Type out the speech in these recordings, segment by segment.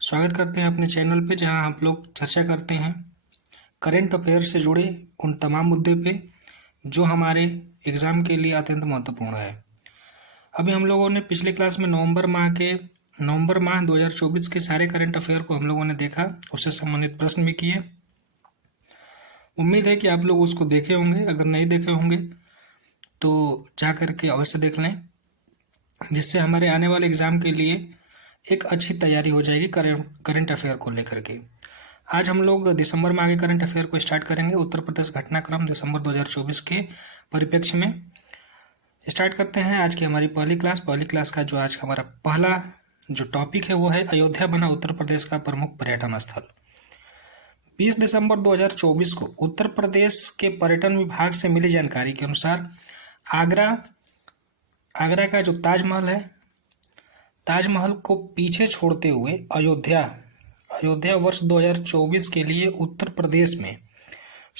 स्वागत करते हैं अपने चैनल पे, जहां आप लोग चर्चा करते हैं करंट अफेयर से जुड़े उन तमाम मुद्दे पे जो हमारे एग्ज़ाम के लिए अत्यंत महत्वपूर्ण है। अभी हम लोगों ने पिछले क्लास में नवंबर माह 2024 के सारे करंट अफेयर को हम लोगों ने देखा, उससे संबंधित प्रश्न भी किए। उम्मीद है कि आप लोग उसको देखे होंगे। अगर नहीं देखे होंगे तो जा करके अवश्य देख लें, जिससे हमारे आने वाले एग्ज़ाम के लिए एक अच्छी तैयारी हो जाएगी करंट अफेयर को लेकर के। आज हम लोग दिसंबर माह के करंट अफेयर को स्टार्ट करेंगे। उत्तर प्रदेश घटनाक्रम दिसंबर 2024 के परिप्रेक्ष्य में स्टार्ट करते हैं आज की हमारी पहली क्लास का जो आज हमारा पहला जो टॉपिक है वो है अयोध्या बना उत्तर प्रदेश का प्रमुख पर्यटन स्थल। 20 दिसंबर 2024 को उत्तर प्रदेश के पर्यटन विभाग से मिली जानकारी के अनुसार आगरा का जो ताजमहल को पीछे छोड़ते हुए अयोध्या वर्ष 2024 के लिए उत्तर प्रदेश में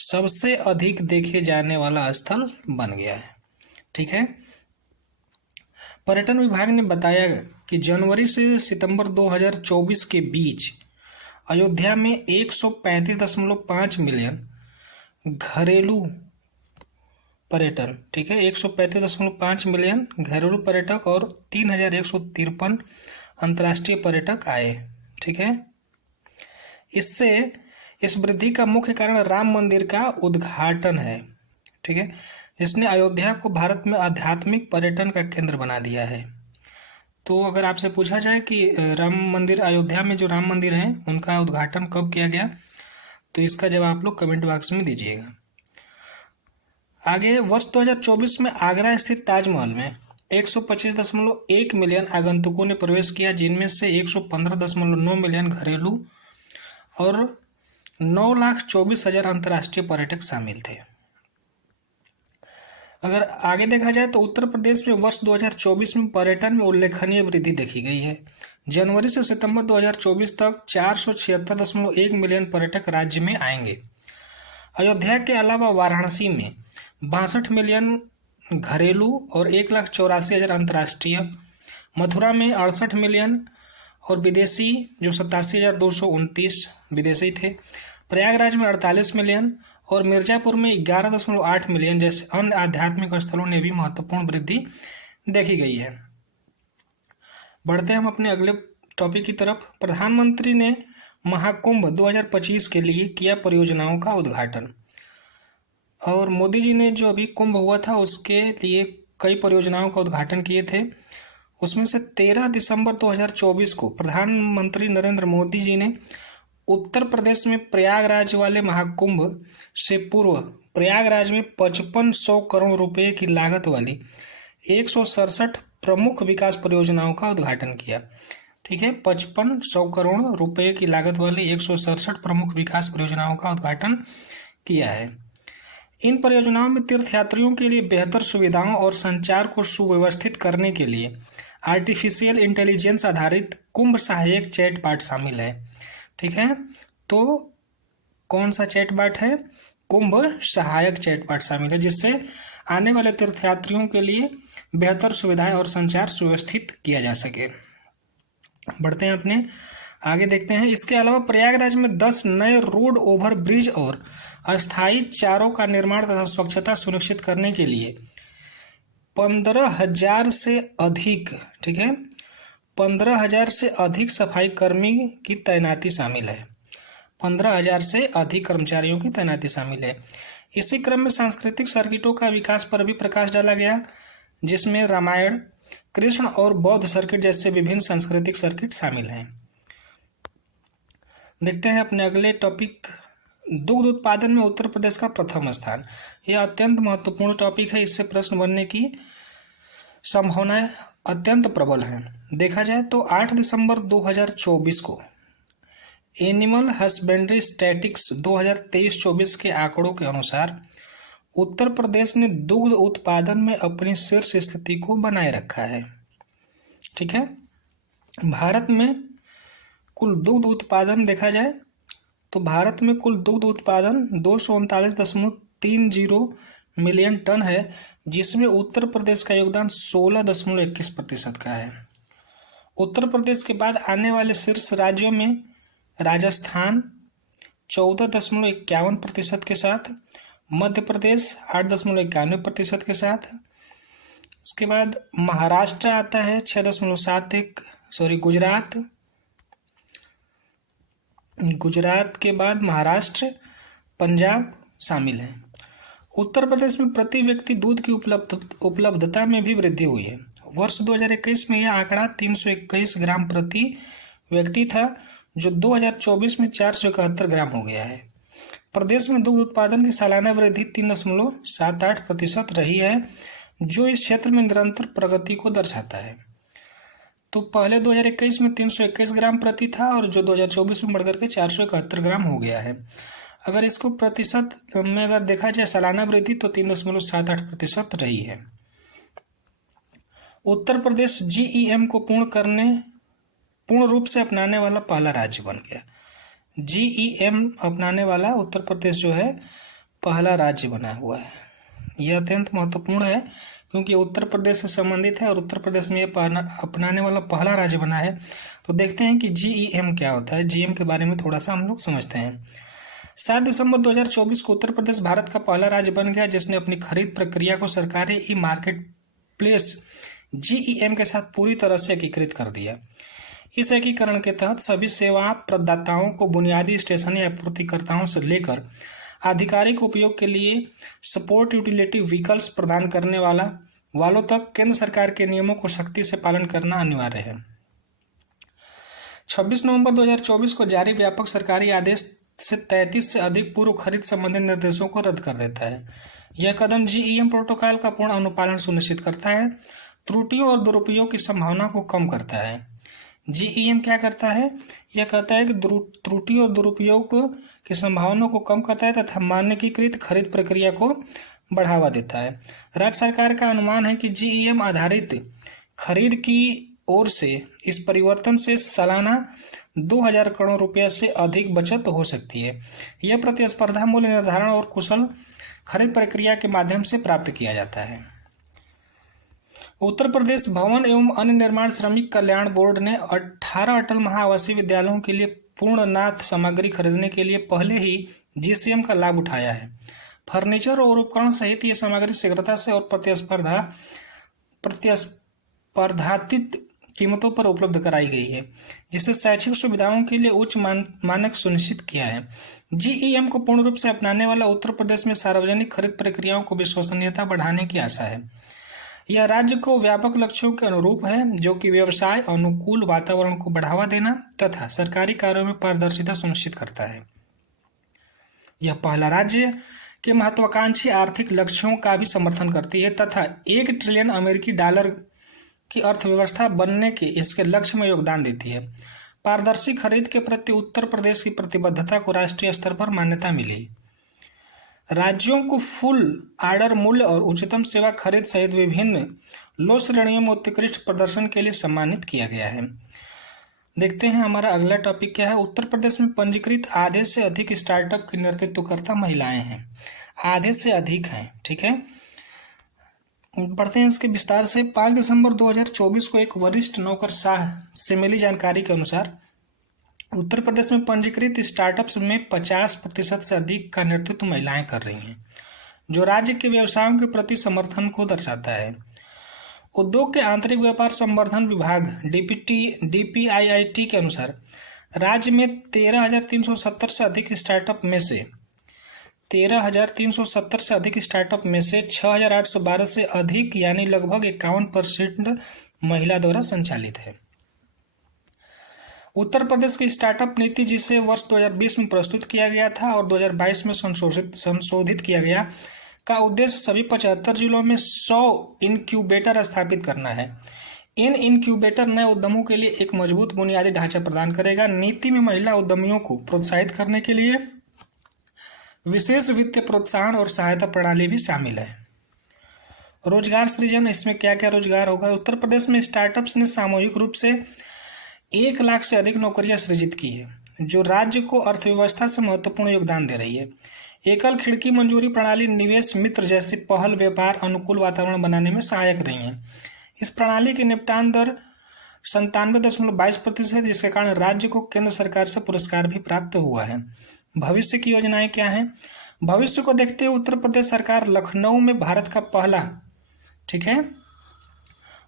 सबसे अधिक देखे जाने वाला स्थल बन गया है। ठीक है। पर्यटन विभाग ने बताया कि जनवरी से सितंबर 2024 के बीच अयोध्या में 135.5 मिलियन घरेलू पर्यटन, ठीक है, 135.5 मिलियन घरेलू पर्यटक और 3,153 अंतर्राष्ट्रीय पर्यटक आए। ठीक है। इस वृद्धि का मुख्य कारण राम मंदिर का उद्घाटन है। ठीक है, जिसने अयोध्या को भारत में आध्यात्मिक पर्यटन का केंद्र बना दिया है। तो अगर आपसे पूछा जाए कि अयोध्या में जो राम मंदिर है उनका उद्घाटन कब किया गया, तो इसका जवाब आप लोग कमेंट बॉक्स में दीजिएगा। आगे, वर्ष 2024 में आगरा स्थित ताजमहल में 125.1 मिलियन आगंतुकों ने प्रवेश किया, जिनमें से 115.9 मिलियन घरेलू और 9,24,000 अंतर्राष्ट्रीय पर्यटक शामिल थे। अगर आगे देखा जाए तो उत्तर प्रदेश में वर्ष 2024 में पर्यटन में उल्लेखनीय वृद्धि देखी गई है। जनवरी से सितंबर 2024 तक 476.1 मिलियन पर्यटक राज्य में आएंगे। अयोध्या के अलावा वाराणसी में 62 मिलियन घरेलू और 1,84,000 अंतर्राष्ट्रीय, मथुरा में 68 मिलियन और विदेशी जो 87,229 विदेशी थे, प्रयागराज में 48 मिलियन और मिर्जापुर में 11.8 मिलियन जैसे अन्य आध्यात्मिक स्थलों ने भी महत्वपूर्ण वृद्धि देखी गई है। बढ़ते हैं हम अपने अगले टॉपिक की तरफ। प्रधानमंत्री ने महाकुंभ 2025 के लिए किया परियोजनाओं का उद्घाटन। और मोदी जी ने जो अभी कुंभ हुआ था उसके लिए कई परियोजनाओं का उद्घाटन किए थे। उसमें से 13 दिसंबर 2024 को प्रधानमंत्री नरेंद्र मोदी जी ने उत्तर प्रदेश में प्रयागराज वाले महाकुंभ से पूर्व प्रयागराज में 5500 करोड़ रुपए की लागत वाली 167 प्रमुख विकास परियोजनाओं का उद्घाटन किया। ठीक है, 5500 करोड़ रुपए की लागत वाली 167 प्रमुख विकास परियोजनाओं का उद्घाटन किया है। इन परियोजनाओं में तीर्थयात्रियों के लिए बेहतर सुविधाओं और संचार को सुव्यवस्थित करने के लिए आर्टिफिशियल इंटेलिजेंस आधारित कुंभ सहायक चैटबॉट शामिल है। ठीक है, तो कौन सा चैटबॉट है? कुंभ सहायक चैटबॉट शामिल है, जिससे आने वाले तीर्थयात्रियों के लिए बेहतर सुविधाएं और संचार सुव्यवस्थित किया जा सके। बढ़ते हैं अपने आगे, देखते हैं। इसके अलावा प्रयागराज में 10 नए रोड ओवर ब्रिज और अस्थायी चारों का निर्माण तथा स्वच्छता सुनिश्चित करने के लिए 15,000 से अधिक, ठीक है, 15,000 से अधिक सफाई कर्मी की तैनाती शामिल है। 15,000 से अधिक कर्मचारियों की तैनाती शामिल है। इसी क्रम में सांस्कृतिक सर्किटों का विकास पर भी प्रकाश डाला गया, जिसमें रामायण, कृष्ण और बौद्ध सर्किट जैसे विभिन्न सांस्कृतिक सर्किट शामिल हैं। देखते हैं अपने अगले टॉपिक। दुग्ध उत्पादन में उत्तर प्रदेश का प्रथम स्थान। यह अत्यंत महत्वपूर्ण टॉपिक है, इससे प्रश्न बनने की संभावनाएं अत्यंत प्रबल हैं। देखा जाए तो 8 दिसंबर 2024 को एनिमल हस्बेंड्री स्टैटिक्स 2023-24 के आंकड़ों के अनुसार उत्तर प्रदेश ने दुग्ध उत्पादन में अपनी शीर्ष स्थिति को बनाए रखा है। ठीक है, भारत में कुल दुग्ध उत्पादन देखा जाए तो भारत में कुल दुग्ध उत्पादन 239.30 मिलियन टन है, जिसमें उत्तर प्रदेश का योगदान 16.21% का है। उत्तर प्रदेश के बाद आने वाले शीर्ष राज्यों में राजस्थान 14.51% के साथ, मध्य प्रदेश 8.91% के साथ, उसके बाद महाराष्ट्र आता है 6.71, गुजरात के बाद महाराष्ट्र, पंजाब शामिल है। उत्तर प्रदेश में प्रति व्यक्ति दूध की उपलब्धता में भी वृद्धि हुई है। वर्ष 2021 में यह आंकड़ा 321 ग्राम प्रति व्यक्ति था, जो 2024 में 471 ग्राम हो गया है। प्रदेश में दुग्ध उत्पादन की सालाना वृद्धि 3.78% रही है, जो इस क्षेत्र में निरंतर प्रगति को दर्शाता है। तो पहले 2021 में 321 ग्राम प्रति था और जो 2024 में बढ़कर के 471 ग्राम हो गया है। अगर इसको प्रतिशत में अगर देखा जाए सालाना वृद्धि, तो 3.78% रही है। उत्तर प्रदेश जीईएम को पूर्ण रूप से अपनाने वाला पहला राज्य बन गया। जीईएम अपनाने वाला उत्तर प्रदेश जो है पहला राज्य बना हुआ है। यह अत्यंत महत्वपूर्ण है क्योंकि उत्तर प्रदेश से संबंधित है और उत्तर प्रदेश में यह अपनाने वाला पहला राज्य बना है। तो देखते हैं कि जीईएम क्या होता है। जीईएम के बारे में थोड़ा सा हम लोग समझते हैं। 7 दिसंबर 2024 को उत्तर प्रदेश भारत का पहला राज्य बन गया जिसने अपनी खरीद प्रक्रिया को सरकारी ई मार्केट प्लेस जीईएम के साथ पूरी तरह से एकीकृत कर दिया। इस एकीकरण के तहत सभी सेवा प्रदाताओं को बुनियादी स्टेशनरी आपूर्तिकर्ताओं से लेकर आधिकारिक उपयोग के लिए सपोर्ट यूटिलिटी व्हीकल्स प्रदान करने वालों तक केंद्र सरकार के नियमों को सख्ती से पालन करना अनिवार्य है। 26 नवंबर 2024 को जारी व्यापक सरकारी आदेश से 33 से अधिक पूर्व खरीद संबंधी निर्देशों को रद्द कर देता है। यह कदम जीईएम प्रोटोकॉल का पूर्ण अनुपालन सुनिश्चित करता है, त्रुटियों और दुरुपयोग की संभावना को कम करता है। जीईएम क्या करता है? यह कहता है कि त्रुटि और दुरुपयोग की संभावना को कम करता है तथा मानकीकृत खरीद प्रक्रिया को बढ़ावा देता है। राज्य सरकार का अनुमान है कि जीईएम आधारित खरीद की ओर से इस परिवर्तन से सालाना 2000 करोड़ रुपये से अधिक बचत हो सकती है। यह प्रतिस्पर्धा मूल्य निर्धारण और कुशल खरीद प्रक्रिया के माध्यम से प्राप्त किया जाता है। उत्तर प्रदेश भवन एवं अन्य निर्माण श्रमिक कल्याण बोर्ड ने 18 अटल महाआवासीय विद्यालयों के लिए पूर्णनाथ सामग्री खरीदने के लिए पहले ही जीसीएम का लाभ उठाया है। फर्नीचर और उपकरण सहित ये सामग्री शीघ्रता से और प्रतिस्पर्धात्मक कीमतों पर उपलब्ध कराई गई है, जिससे शैक्षिक सुविधाओं के लिए उच्च मानक सुनिश्चित किया है। जीईएम को पूर्ण रूप से अपनाने वाला उत्तर प्रदेश में सार्वजनिक खरीद प्रक्रियाओं को विश्वसनीयता बढ़ाने की आशा है। यह राज्य को व्यापक लक्ष्यों के अनुरूप है, जो कि व्यवसाय अनुकूल वातावरण को बढ़ावा देना तथा सरकारी कार्यों में पारदर्शिता सुनिश्चित करता है। यह पहला राज्य के महत्वाकांक्षी आर्थिक लक्ष्यों का भी समर्थन करती है तथा $1 ट्रिलियन अमेरिकी डॉलर की अर्थव्यवस्था बनने के इसके लक्ष्य में योगदान देती है। पारदर्शी खरीद के प्रति उत्तर प्रदेश की प्रतिबद्धता को राष्ट्रीय स्तर पर मान्यता मिली। राज्यों को फुल ऑर्डर मूल्य और उच्चतम सेवा खरीद सहित विभिन्न लो श्रेणियों में उत्कृष्ट प्रदर्शन के लिए सम्मानित किया गया है। देखते हैं हमारा अगला टॉपिक क्या है। उत्तर प्रदेश में पंजीकृत आधे से अधिक स्टार्टअप के नेतृत्वकर्ता महिलाएं हैं। आधे से अधिक हैं, ठीक है। बढ़ते हैं इसके विस्तार से। 5 दिसंबर 2024 को एक वरिष्ठ नौकरशाह से मिली जानकारी के अनुसार उत्तर प्रदेश में पंजीकृत स्टार्टअप्स में 50% से अधिक का नेतृत्व महिलाएं कर रही हैं, जो राज्य के व्यवसायों के प्रति समर्थन को दर्शाता है। उद्योग के आंतरिक व्यापार संवर्धन विभाग डीपीआईआईटी के अनुसार राज्य में 13,370 से अधिक स्टार्टअप में से 6,812 से अधिक यानी लगभग 51% महिला द्वारा संचालित है। उत्तर प्रदेश की स्टार्टअप नीति, जिसे वर्ष 2020 में प्रस्तुत किया गया था और 2022 में संशोधित किया गया, का उद्देश्य सभी 75 जिलों में 100 इनक्यूबेटर स्थापित करना है। इन इनक्यूबेटर नए उद्यमों के लिए एक मजबूत बुनियादी ढांचा प्रदान करेगा। नीति में महिला उद्यमियों को प्रोत्साहित करने के लिए विशेष वित्तीय प्रोत्साहन और सहायता प्रणाली भी शामिल है। रोजगार सृजन, इसमें क्या क्या रोजगार होगा? उत्तर प्रदेश में स्टार्टअप्स ने सामूहिक रूप से 1 लाख से अधिक नौकरियां सृजित की है, जो राज्य को अर्थव्यवस्था से महत्वपूर्ण योगदान दे रही है। एकल खिड़की मंजूरी प्रणाली, निवेश मित्र जैसी पहल व्यापार अनुकूल वातावरण बनाने में सहायक रही है। इस प्रणाली की निपटान दर 97.22%, जिसके कारण राज्य को केंद्र सरकार से पुरस्कार भी प्राप्त हुआ है। भविष्य की योजनाएं क्या हैं? भविष्य को देखते हुए उत्तर प्रदेश सरकार लखनऊ में भारत का पहला, ठीक है,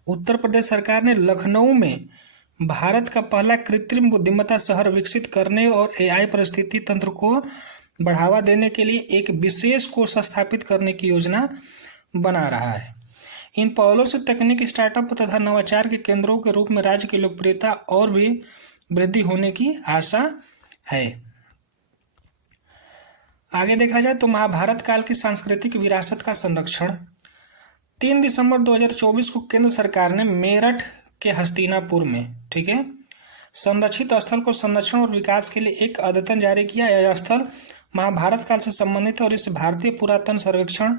उत्तर प्रदेश सरकार ने लखनऊ में भारत का पहला कृत्रिम बुद्धिमत्ता शहर विकसित करने और एआई परिस्थिति तंत्र को बढ़ावा देने के लिए एक विशेष कोष स्थापित करने की योजना बना रहा है। इन पहलों से तकनीकी स्टार्टअप तथा नवाचार के केंद्रों के रूप में राज्य की लोकप्रियता और भी वृद्धि होने की आशा है। आगे देखा जाए तो महाभारत काल की सांस्कृतिक विरासत का संरक्षण। 3 दिसंबर 2024 को केंद्र सरकार ने मेरठ के हस्तिनापुर में, ठीक है, संरक्षित स्थल को संरक्षण और विकास के लिए एक आदेश जारी किया। यह स्थल महाभारत काल से संबंधित है और इस भारतीय पुरातन सर्वेक्षण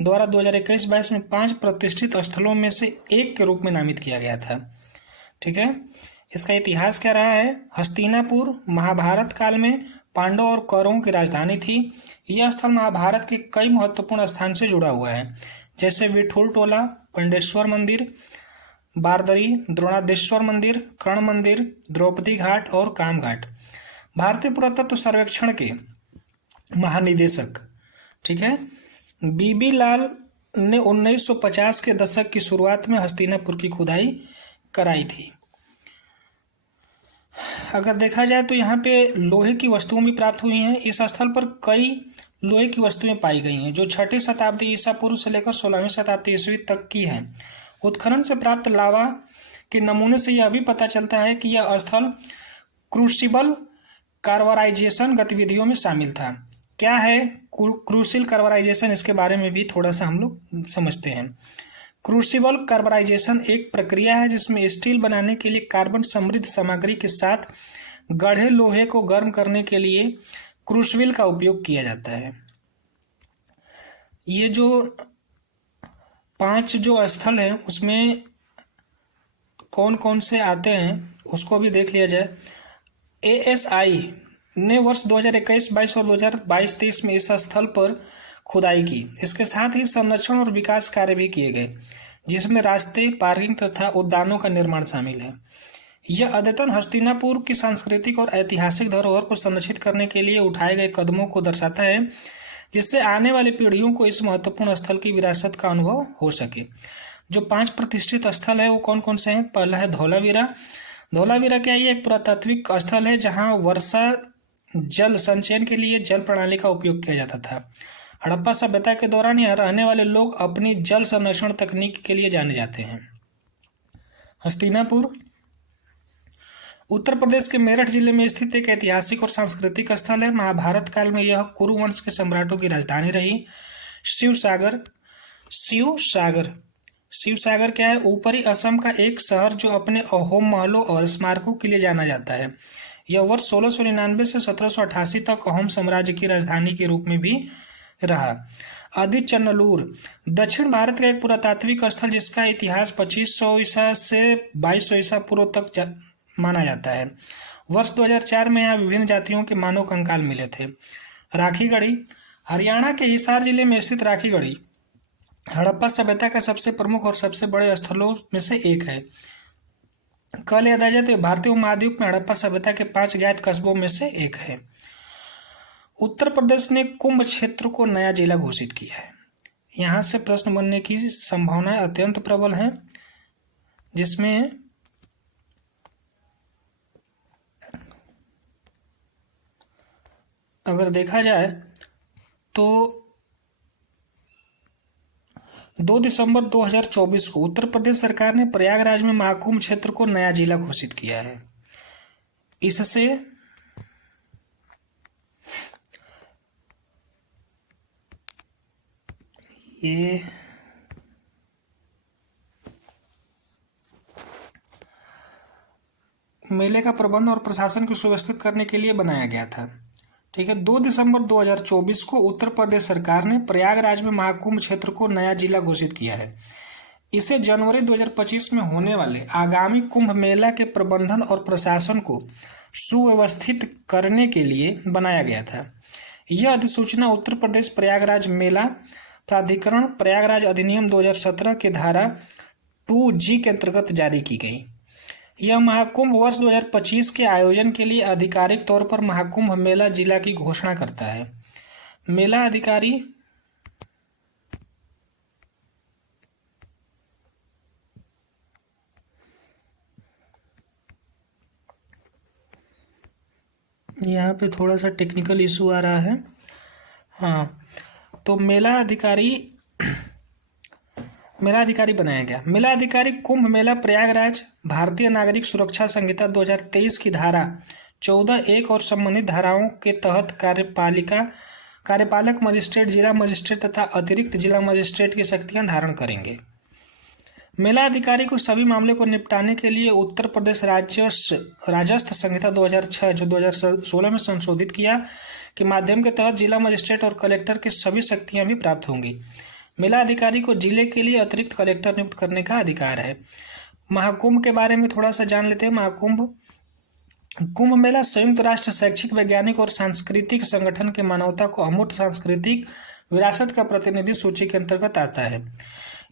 द्वारा 2021-22 में 5 प्रतिष्ठित स्थलों में से एक के रूप में नामित किया गया था। ठीक है, इसका इतिहास क्या रहा है? हस्तिनापुर महाभारत काल में पांडवों और कौरवों की राजधानी थी। यह स्थल महाभारत के कई महत्वपूर्ण स्थान से जुड़ा हुआ है, जैसे विठुर टोला, पंडेश्वर मंदिर, बारदरी, द्रोणादेश्वर मंदिर, कर्ण मंदिर, द्रौपदी घाट और काम घाट। भारतीय पुरातत्व सर्वेक्षण के महानिदेशक, ठीक है, बीबी लाल ने 1950 के दशक की शुरुआत में हस्तिनापुर की खुदाई कराई थी। अगर देखा जाए तो यहाँ पे लोहे की वस्तुएं भी प्राप्त हुई हैं। इस स्थल पर कई लोहे की वस्तुएं पाई गई हैं जो 6वीं शताब्दी ईसा पूर्व से लेकर 16वीं शताब्दी ईस्वी तक की हैं। उत्खनन से प्राप्त लावा के नमूने से यह भी पता चलता है कि यह स्थल क्रूसिबल कार्बराइजेशन गतिविधियों में शामिल था। क्या है क्रूसिबल कार्बराइजेशन? इसके बारे में भी थोड़ा सा हम लोग समझते हैं। क्रूसिबल कार्बराइजेशन एक प्रक्रिया है जिसमें स्टील बनाने के लिए कार्बन समृद्ध सामग्री के साथ गढ़े लोहे को गर्म करने के लिए क्रूसिबल का उपयोग किया जाता है। ये जो 5 जो स्थल हैं उसमें कौन कौन से आते हैं उसको भी देख लिया जाए। ASI ने वर्ष 2021-22 और 2022-23 में इस स्थल पर खुदाई की। इसके साथ ही संरक्षण और विकास कार्य भी किए गए, जिसमें रास्ते, पार्किंग तथा उद्यानों का निर्माण शामिल है। यह अद्यतन हस्तिनापुर की सांस्कृतिक और ऐतिहासिक धरोहर को संरक्षित करने के लिए उठाए गए कदमों को दर्शाता है, जिससे आने वाली पीढ़ियों को इस महत्वपूर्ण स्थल की विरासत का अनुभव हो सके। जो 5 प्रतिष्ठित स्थल है वो कौन कौन से हैं? पहला है धौलावीरा। धौलावीरा क्या? ये एक पुरातात्विक स्थल है जहाँ वर्षा जल संचयन के लिए जल प्रणाली का उपयोग किया जाता था। हड़प्पा सभ्यता के दौरान यहाँ रहने वाले लोग अपनी जल संरक्षण तकनीक के लिए जाने जाते हैं। हस्तिनापुर उत्तर प्रदेश के मेरठ जिले में स्थित एक ऐतिहासिक और सांस्कृतिक स्थल है। महाभारत काल में यह कुरु वंश के सम्राटों की राजधानी रही। शिवसागर क्या है? ऊपरी असम का एक शहर जो अपने अहोम महलों और स्मारकों के लिए जाना जाता है। यह वर्ष 1699 से 1788 तक अहोम साम्राज्य की राजधानी के रूप में भी रहा। आदिचन्नलूर दक्षिण भारत का एक पुरातात्विक स्थल जिसका इतिहास 2500 ईसा से 2200 ईसा पूर्व तक माना जाता है। वर्ष 2004 में यहाँ विभिन्न जातियों के मानव कंकाल मिले थे। राखीगढ़ी हरियाणा के हिसार जिले में स्थित राखीगढ़ी हड़प्पा सभ्यता का सबसे प्रमुख और सबसे बड़े स्थलों में से एक है। कल याद आ जाए तो भारतीय उपमहाद्वीप में हड़प्पा सभ्यता के 5 ज्ञात कस्बों में से एक है। उत्तर प्रदेश ने कुंभ क्षेत्र को नया जिला घोषित किया है। यहाँ से प्रश्न बनने की संभावनाएं अत्यंत प्रबल हैं, जिसमें अगर देखा जाए तो 2 दिसंबर 2024 को उत्तर प्रदेश सरकार ने प्रयागराज में महाकुंभ क्षेत्र को नया जिला घोषित किया है। इससे ये मेले का प्रबंध और प्रशासन को सुव्यवस्थित करने के लिए बनाया गया था। ठीक है, 2 दिसंबर 2024 को उत्तर प्रदेश सरकार ने प्रयागराज में महाकुंभ क्षेत्र को नया जिला घोषित किया है। इसे जनवरी 2025 में होने वाले आगामी कुंभ मेला के प्रबंधन और प्रशासन को सुव्यवस्थित करने के लिए बनाया गया था। यह अधिसूचना उत्तर प्रदेश प्रयागराज मेला प्राधिकरण प्रयागराज अधिनियम 2017 के धारा 2G के अंतर्गत जारी की गई। यह महाकुंभ वर्ष 2025 के आयोजन के लिए आधिकारिक तौर पर महाकुंभ मेला जिला की घोषणा करता है। मेला अधिकारी यहाँ पे थोड़ा सा टेक्निकल इशू आ रहा है। हाँ, तो मेला अधिकारी बनाया गया। मेला अधिकारी कुंभ मेला प्रयागराज भारतीय नागरिक सुरक्षा संहिता 2023 की धारा 14(1) और संबंधित धाराओं के तहत कार्यपालक मजिस्ट्रेट, जिला मजिस्ट्रेट तथा अतिरिक्त जिला मजिस्ट्रेट की शक्तियां धारण करेंगे। मेला अधिकारी को सभी मामलों को निपटाने के लिए उत्तर प्रदेश राजस्व संहिता 2006 जो 2016 में संशोधित किया के माध्यम के तहत जिला मजिस्ट्रेट और कलेक्टर की सभी शक्तियां भी प्राप्त होंगी। मेला अधिकारी को जिले के लिए अतिरिक्त कलेक्टर नियुक्त करने का अधिकार है। महाकुंभ के बारे में थोड़ा सा जान लेते हैं। कुंभ मेला संयुक्त राष्ट्र शैक्षिक, वैज्ञानिक और सांस्कृतिक संगठन के मानवता को अमूर्त सांस्कृतिक विरासत का प्रतिनिधि सूची के अंतर्गत आता है।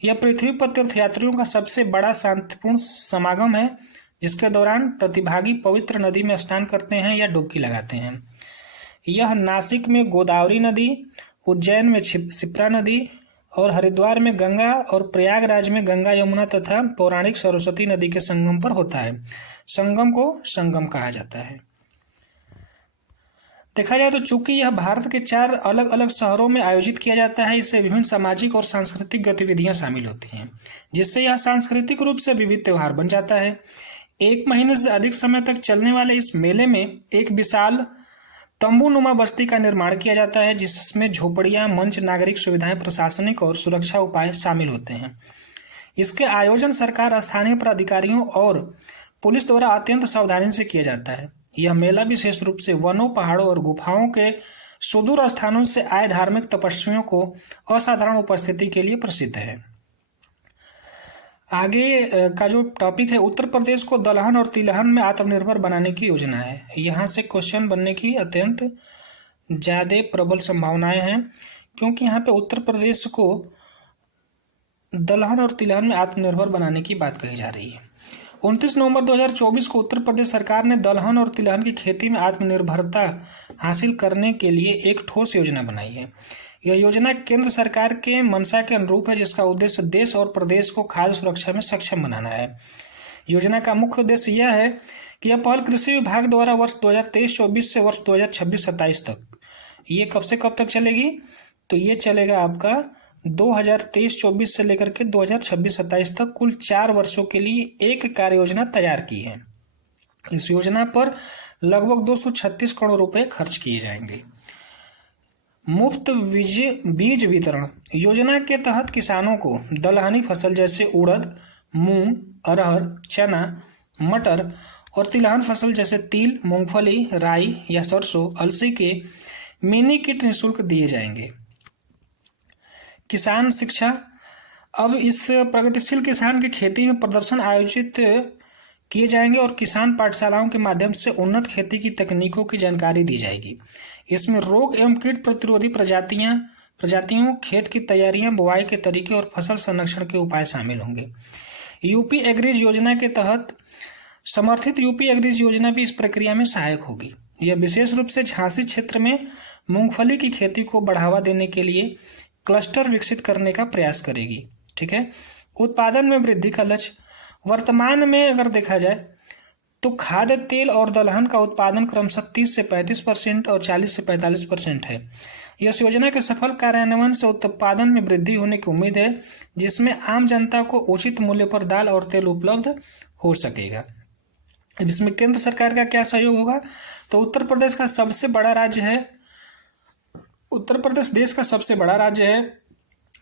यह पृथ्वी पर तीर्थयात्रियों का सबसे बड़ा शांतिपूर्ण समागम है, जिसके दौरान प्रतिभागी पवित्र नदी में स्नान करते हैं या डुबकी लगाते हैं। यह नासिक में गोदावरी नदी, उज्जैन में क्षिप्रा नदी और हरिद्वार में गंगा और प्रयागराज में गंगा, यमुना तथा पौराणिक सरस्वती नदी के संगम पर होता है। संगम को संगम कहा जाता है। देखा जाए तो चूंकि यह भारत के 4 अलग अलग शहरों में आयोजित किया जाता है, इससे विभिन्न सामाजिक और सांस्कृतिक गतिविधियां शामिल होती हैं, जिससे यह सांस्कृतिक रूप से विविध त्योहार बन जाता है। 1 महीने से अधिक समय तक चलने वाले इस मेले में एक विशाल तंबूनुमा बस्ती का निर्माण किया जाता है, जिसमें झोपड़ियां, मंच, नागरिक सुविधाएं, प्रशासनिक और सुरक्षा उपाय शामिल होते हैं। इसके आयोजन सरकार, स्थानीय प्राधिकारियों और पुलिस द्वारा अत्यंत सावधानी से किया जाता है। यह मेला विशेष रूप से वनों, पहाड़ों और गुफाओं के सुदूर स्थानों से आए धार्मिक तपस्वियों को असाधारण उपस्थिति के लिए प्रसिद्ध है। आगे का जो टॉपिक है, उत्तर प्रदेश को दलहन और तिलहन में आत्मनिर्भर बनाने की योजना है। यहाँ से क्वेश्चन बनने की अत्यंत ज्यादा प्रबल संभावनाएं हैं, क्योंकि यहाँ पे उत्तर प्रदेश को दलहन और तिलहन में आत्मनिर्भर बनाने की बात कही जा रही है। 29 नवंबर 2024 को उत्तर प्रदेश सरकार ने दलहन और तिलहन की खेती में आत्मनिर्भरता हासिल करने के लिए एक ठोस योजना बनाई है। यह योजना केंद्र सरकार के मंशा के अनुरूप है, जिसका उद्देश्य देश और प्रदेश को खाद्य सुरक्षा में सक्षम बनाना है। योजना का मुख्य उद्देश्य यह है कि यह पहल कृषि विभाग द्वारा वर्ष 2023-24 से वर्ष 2026-27 तक, ये कब से कब तक चलेगी, तो ये चलेगा आपका 2023-24 से लेकर के 2026-27 तक, कुल 4 वर्षों के लिए एक कार्य योजना तैयार की है। इस योजना पर लगभग 236 करोड़ रुपए खर्च किए जाएंगे। मुफ्त बीज वितरण योजना के तहत किसानों को दलहनी फसल जैसे उड़द, मूंग, अरहर, चना, मटर और तिलहन फसल जैसे तिल, मूंगफली, राई या सरसों, अलसी के मिनी किट निःशुल्क दिए जाएंगे। किसान शिक्षा, अब इस प्रगतिशील किसान की खेती में प्रदर्शन आयोजित किए जाएंगे और किसान पाठशालाओं के माध्यम से उन्नत खेती की तकनीकों की जानकारी दी जाएगी। इसमें रोग एवं कीट प्रतिरोधी प्रजातियों, खेत की तैयारियां, बुआई के तरीके और फसल संरक्षण के उपाय शामिल होंगे। यूपी एग्रीज योजना के तहत समर्थित यूपी एग्रीज योजना भी इस प्रक्रिया में सहायक होगी। यह विशेष रूप से झांसी क्षेत्र में मूंगफली की खेती को बढ़ावा देने के लिए क्लस्टर विकसित करने का प्रयास करेगी। ठीक है। उत्पादन में वृद्धि का लक्ष्य, वर्तमान में अगर देखा जाए तो खाद्य तेल और दलहन का उत्पादन क्रमशः 30 से 35% और 40 से 45% है। इस योजना के सफल कार्यान्वयन से उत्पादन में वृद्धि होने की उम्मीद है, जिसमें आम जनता को उचित मूल्य पर दाल और तेल उपलब्ध हो सकेगा। अब इसमें केंद्र सरकार का क्या सहयोग होगा, तो उत्तर प्रदेश का सबसे बड़ा राज्य है। उत्तर प्रदेश देश का सबसे बड़ा राज्य है,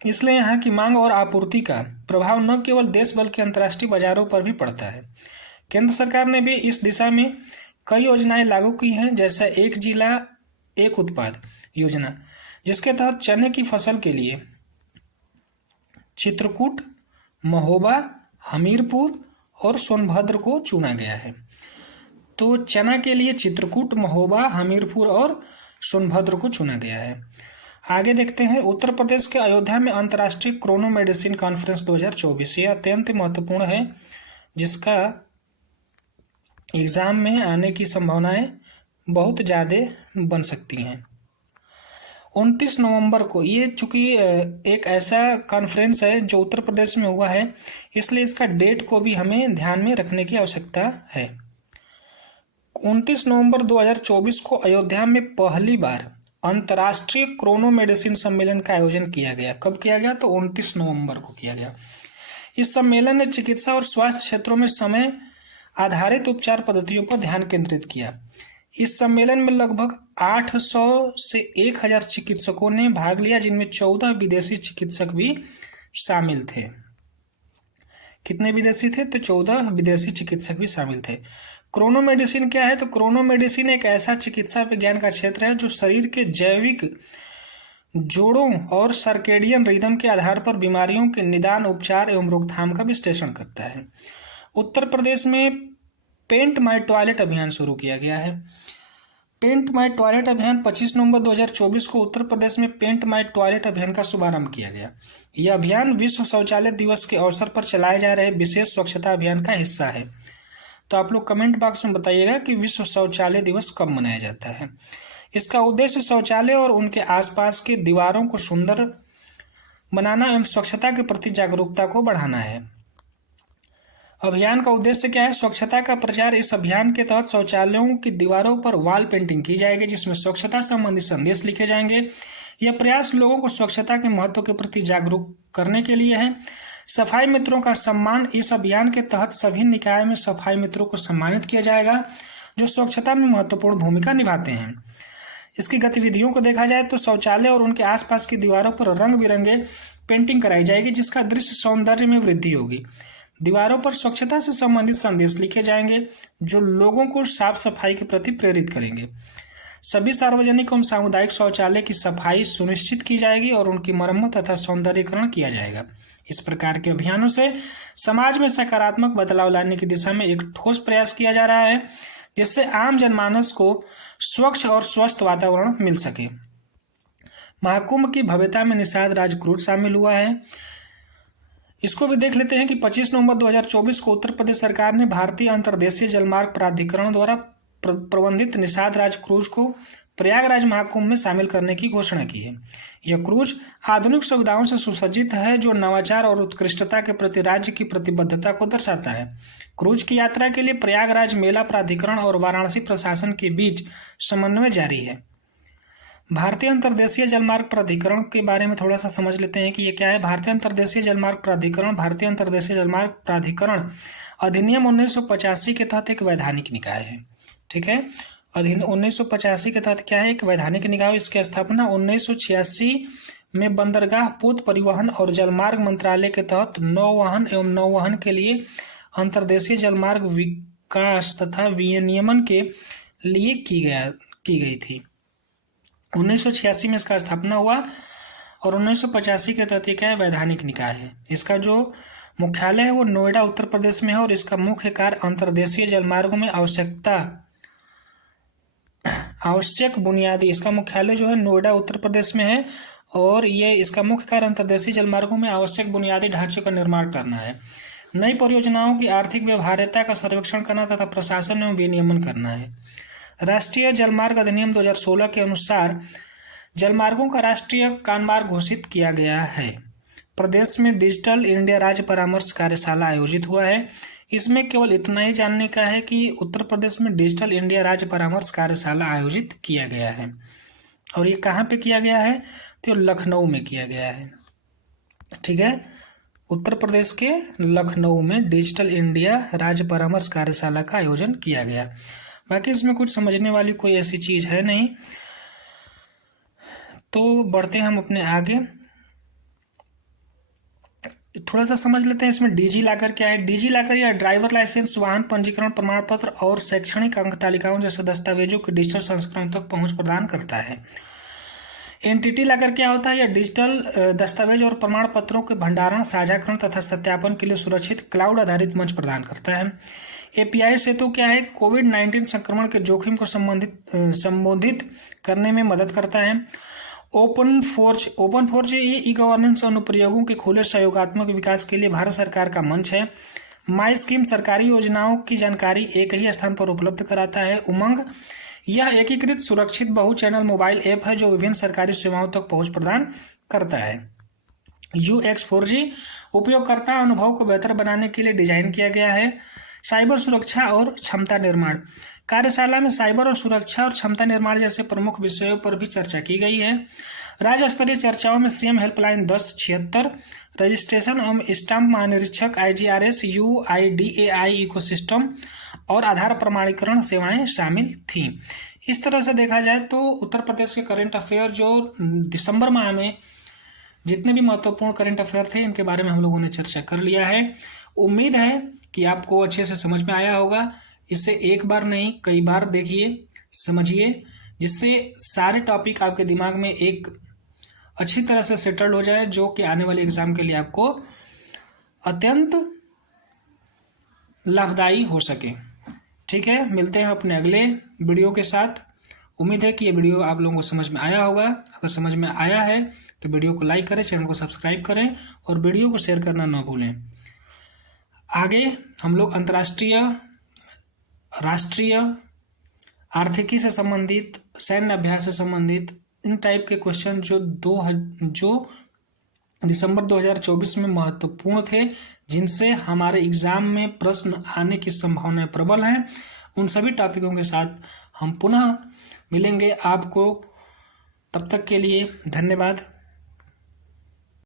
इसलिए यहाँ की मांग और आपूर्ति का प्रभाव न केवल देश बल्कि अंतर्राष्ट्रीय बाजारों पर भी पड़ता है। केंद्र सरकार ने भी इस दिशा में कई योजनाएं लागू की हैं, जैसे एक जिला एक उत्पाद योजना, जिसके तहत चने की फसल के लिए चित्रकूट, महोबा, हमीरपुर और सोनभद्र को चुना गया है। तो चना के लिए चित्रकूट, महोबा, हमीरपुर और सोनभद्र को चुना गया है। आगे देखते हैं, उत्तर प्रदेश के अयोध्या में अंतर्राष्ट्रीय क्रोनो मेडिसिन कॉन्फ्रेंस 2024, ये अत्यंत महत्वपूर्ण है, जिसका एग्ज़ाम में आने की संभावनाएं बहुत ज़्यादा बन सकती हैं। 29 नवंबर को, ये चूंकि एक ऐसा कॉन्फ्रेंस है जो उत्तर प्रदेश में हुआ है, इसलिए इसका डेट को भी हमें ध्यान में रखने की आवश्यकता है। 29 नवंबर 2024 को अयोध्या में पहली बार अंतर्राष्ट्रीय क्रोनो मेडिसिन सम्मेलन का आयोजन किया गया। कब किया गया? तो 29 नवंबर को किया गया। इस सम्मेलन ने चिकित्सा और स्वास्थ्य क्षेत्रों में समय आधारित उपचार पद्धतियों पर ध्यान केंद्रित किया। इस सम्मेलन में लगभग 800 से 1000 चिकित्सकों ने भाग लिया, जिनमें 14 विदेशी चिकित्सक भी शामिल थे। कितने विदेशी थे? तो 14 विदेशी चिकित्सक भी शामिल थे। क्रोनो मेडिसिन क्या है? तो क्रोनो मेडिसिन एक ऐसा चिकित्सा विज्ञान का क्षेत्र है जो शरीर के जैविक जोड़ों और सर्केडियन रिदम के आधार पर बीमारियों के निदान, उपचार एवं रोकथाम का विश्लेषण करता है। उत्तर प्रदेश में पेंट माई टॉयलेट अभियान शुरू किया गया है। पेंट माई टॉयलेट अभियान 25 नवंबर 2024 को उत्तर प्रदेश में पेंट माई टॉयलेट अभियान का शुभारंभ किया गया। यह अभियान विश्व शौचालय दिवस के अवसर पर चलाए जा रहे विशेष स्वच्छता अभियान का हिस्सा है। तो आप लोग कमेंट बॉक्स में बताइएगा कि विश्व शौचालय दिवस कब मनाया जाता है। इसका उद्देश्य शौचालय और उनके आसपास के दीवारों को सुंदर बनाना एवं स्वच्छता के प्रति जागरूकता को बढ़ाना है। अभियान का उद्देश्य क्या है? स्वच्छता का प्रचार। इस अभियान के तहत शौचालयों की दीवारों पर वॉल पेंटिंग की जाएगी, जिसमें स्वच्छता संबंधी संदेश लिखे जाएंगे। यह प्रयास लोगों को स्वच्छता के महत्व के प्रति जागरूक करने के लिए है। सफाई मित्रों का सम्मान। इस अभियान के तहत सभी निकाय में सफाई मित्रों को सम्मानित किया जाएगा जो स्वच्छता में महत्वपूर्ण भूमिका निभाते हैं। इसकी गतिविधियों को देखा जाए तो शौचालय और उनके आसपास की दीवारों पर रंग बिरंगे पेंटिंग कराई जाएगी, जिसका दृश्य सौंदर्य में वृद्धि होगी। दीवारों पर स्वच्छता से संबंधित संदेश लिखे जाएंगे जो लोगों को साफ सफाई के प्रति प्रेरित करेंगे। सभी सार्वजनिक एवं सामुदायिक शौचालय की सफाई सुनिश्चित की जाएगी और उनकी मरम्मत तथा सौंदर्यीकरण किया जाएगा। इस प्रकार के अभियानों से समाज में सकारात्मक बदलाव लाने की दिशा में एक ठोस प्रयास किया जा रहा है, जिससे आम जनमानस को स्वच्छ और स्वस्थ वातावरण मिल सके। महाकुंभ की भव्यता में निषाद राज क्रूज शामिल हुआ है। इसको भी देख लेते हैं कि 25 नवंबर 2024 को उत्तर प्रदेश सरकार ने भारतीय अंतर्देशीय जलमार्ग प्राधिकरण द्वारा प्रबंधित निषाद राज क्रूज को प्रयागराज महाकुंभ में शामिल करने की घोषणा की है। यह क्रूज आधुनिक सुविधाओं से सुसज्जित है, जो नवाचार और उत्कृष्टता के प्रति राज्य की प्रतिबद्धता को दर्शाता है। क्रूज की यात्रा के लिए प्रयागराज मेला प्राधिकरण और वाराणसी प्रशासन के बीच समन्वय जारी है। भारतीय अंतर्देशीय जलमार्ग प्राधिकरण के बारे में थोड़ा सा समझ लेते हैं कि ये क्या है। भारतीय अंतर्देशीय जलमार्ग प्राधिकरण भारतीय अंतर्देशीय जलमार्ग प्राधिकरण अधिनियम 1985 के तहत एक वैधानिक निकाय है। ठीक है, अधिनियम 1985 के तहत क्या है? एक वैधानिक निकाय। इसकी स्थापना 1986 में बंदरगाह, पोत परिवहन और जलमार्ग मंत्रालय के तहत नौवहन एवं नौवहन के लिए अंतर्देशीय जलमार्ग विकास तथा विनियमन के लिए की गई थी। 1986 में इसका स्थापना हुआ और 1985 के तहत क्या है? वैधानिक निकाय है। इसका जो मुख्यालय है वो नोएडा उत्तर प्रदेश में है और इसका मुख्य कार्य अंतर्देशीय जलमार्गों में आवश्यक बुनियादी, इसका मुख्यालय जो है नोएडा उत्तर प्रदेश में है और ये इसका मुख्य कार्य अंतर्देशीय जलमार्गों में आवश्यक बुनियादी ढांचे का निर्माण करना है। नई परियोजनाओं की आर्थिक व्यवहार्यता का सर्वेक्षण करना तथा प्रशासन एवं विनियमन करना है। राष्ट्रीय जलमार्ग अधिनियम 2016 के अनुसार जलमार्गों का राष्ट्रीय कानमार्ग घोषित किया गया है। प्रदेश में डिजिटल इंडिया राज्य परामर्श कार्यशाला आयोजित हुआ है। इसमें केवल इतना ही जानने का है कि उत्तर प्रदेश में डिजिटल इंडिया राज्य परामर्श कार्यशाला आयोजित किया गया है और ये कहाँ पे किया गया है? तो लखनऊ में किया गया है। ठीक है, उत्तर प्रदेश के लखनऊ में डिजिटल इंडिया राज्य परामर्श कार्यशाला का आयोजन किया गया। बाकी इसमें कुछ समझने वाली कोई ऐसी चीज है नहीं। तो बढ़ते हैं हम अपने आगे, थोड़ा सा समझ लेते हैं इसमें डिजी लॉकर क्या है। डिजी लॉकर या ड्राइवर लाइसेंस, वाहन पंजीकरण प्रमाण पत्र और शैक्षणिक अंक तालिकाओं जैसे दस्तावेजों के डिजिटल संस्करण तक पहुंच प्रदान करता है। एंटिटी लॉकर क्या होता है? यह डिजिटल दस्तावेज और प्रमाण पत्रों के भंडारण, साझाकरण तथा सत्यापन के लिए सुरक्षित क्लाउड आधारित मंच प्रदान करता है। एपीआई सेतु क्या है? कोविड-19 संक्रमण के जोखिम को संबोधित करने में मदद करता है। ओपन फोर्ज ये ई गवर्नेंस अनुप्रयोगों के खुले सहयोगात्मक विकास के लिए भारत सरकार का मंच है। माई स्कीम सरकारी योजनाओं की जानकारी एक ही स्थान पर उपलब्ध कराता है। उमंग, यह एकीकृत सुरक्षित बहु चैनल मोबाइल ऐप है जो विभिन्न सरकारी सेवाओं तक पहुंच प्रदान करता है। UX4G, उपयोगकर्ता अनुभव को बेहतर बनाने के लिए डिजाइन किया गया है। साइबर सुरक्षा और क्षमता निर्माण, कार्यशाला में साइबर और सुरक्षा और क्षमता निर्माण जैसे प्रमुख विषयों पर भी चर्चा की गई है। राज्य स्तरीय चर्चाओं में सीएम हेल्पलाइन 1076, रजिस्ट्रेशन एवं स्टाम्प महानिरीक्षक IGRS, UIDAI इकोसिस्टम और आधार प्रमाणीकरण सेवाएं शामिल थीं। इस तरह से देखा जाए तो उत्तर प्रदेश के करंट अफेयर जो दिसंबर माह में जितने भी महत्वपूर्ण करंट अफेयर थे इनके बारे में हम लोगों ने चर्चा कर लिया है। उम्मीद है कि आपको अच्छे से समझ में आया होगा। इसे एक बार नहीं कई बार देखिए, समझिए, जिससे सारे टॉपिक आपके दिमाग में एक अच्छी तरह से सेटल्ड हो जाए, जो कि आने वाले एग्जाम के लिए आपको अत्यंत लाभदायी हो सके। ठीक है, मिलते हैं अपने अगले वीडियो के साथ। उम्मीद है कि ये वीडियो आप लोगों को समझ में आया होगा। अगर समझ में आया है तो वीडियो को लाइक करें, चैनल को सब्सक्राइब करें और वीडियो को शेयर करना ना भूलें। आगे हम लोग अंतर्राष्ट्रीय, राष्ट्रीय, आर्थिकी से संबंधित, सैन्य अभ्यास से संबंधित इन टाइप के क्वेश्चन जो दिसंबर 2024 में महत्वपूर्ण थे, जिनसे हमारे एग्जाम में प्रश्न आने की संभावनाएं प्रबल हैं, उन सभी टॉपिकों के साथ हम पुनः मिलेंगे आपको। तब तक के लिए धन्यवाद।